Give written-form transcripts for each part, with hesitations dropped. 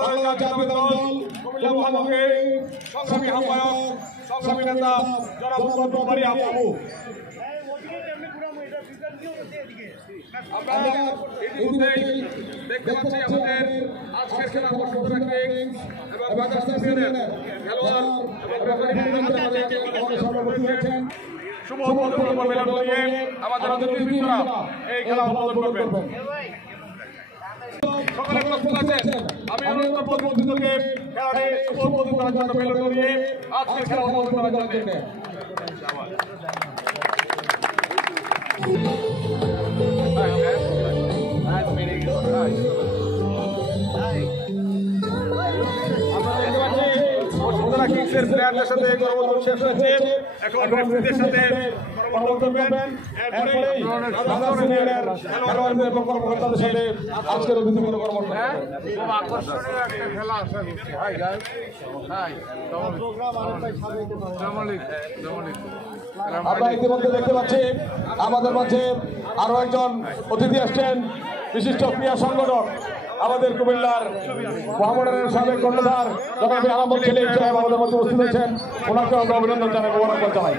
বাংলাদেশ জাতীয়তাবাদী দল কুমিল্লা মহানগরের সংগ্রামী আহ্বায়ক সংগ্রামী নেতা জনাব মোহাম্মদ বারী আপু। আমরা ইতিমধ্যেই দেখতে পাচ্ছি আমাদের আজকের খেলা বসুন্ধরা কিংস এবং বাংলাদেশ চ্যাম্পিয়নের খেলোয়াড় শুভ মেলা নিয়ে আমাদের অতিথিরা এই খেলা উদ্বোধন করবেন। সকালে প্রস্তুত আছেন, আমি অনুরোধ করব প্রতিযোগীকে খেলাটি উদ্বোধন করার জন্য মেলা নিয়ে আজকের খেলা উদ্বোধন করার জন্য। বসুন্ধরা কিংসের প্লেয়ারদের সাথে করমর্দন শেষ হয়েছে, এখন রেফারিদের সাথে করমর্দন করবেন। খেলোয়াড়দের এবং কর্মকর্তাদের সাথে আজকের অভিযোগগুলো করমর্দন। খুব আকর্ষণীয় একটা খেলা আসা হচ্ছে। হাই গাইস, হাই আমরা ইতিমধ্যে দেখতে পাচ্ছি আমাদের মাঝে আরো একজন অতিথি আসছেন, বিশিষ্ট ক্রীড়া সংগঠক আমাদের কুমিল্লার মহামডানের সাবেক কর্ণধার জনাব আহমদ ছেলে সাহেব আমাদের মধ্যে উপস্থিত হয়েছেন। ওনাকে আমরা অভিনন্দন জানাই, মোবারকবাদ জানাই।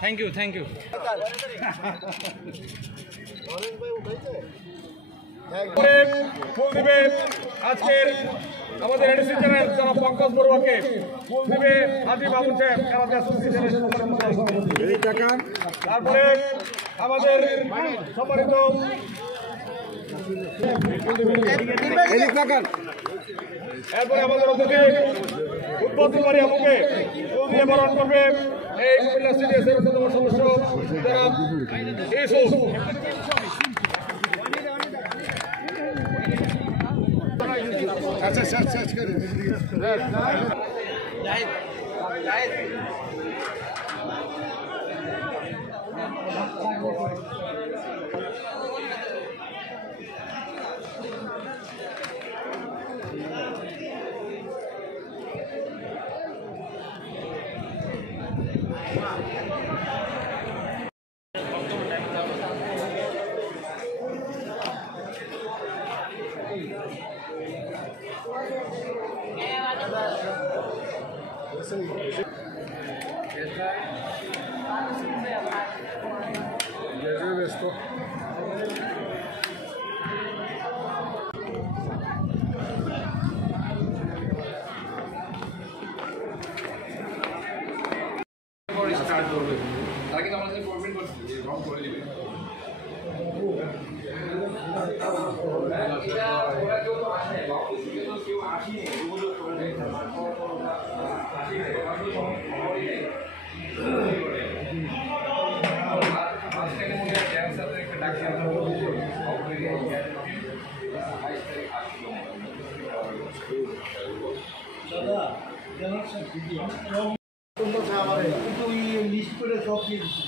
Thank you, thank you. ফুল দিবে আজকের আমাদের এডিসি চ্যানেল জনাব পঙ্কজ বড়ুয়াকে, ফুল দিবে হাজি বাবুল সাহেব খেলাতে অ্যাসোসিয়েশনের সভাপতি। তারপরে আমাদের সম্মানিত এরপরে আমাদের অতিথি উদ্বোধন বারী আপুকে ফুল দিয়ে বরণ করবে এই কুমিল্লা সিডিএসের অন্যতম সদস্য জনাব ইউসুফ। আচ্ছা শেষ করে স্টার্ট করবে, তারা কিন্তু আমাদের কমেন্ট করছে যে রং করে দিবে। কিন্তু লিস্ট করে সব দিয়ে দিচ্ছি।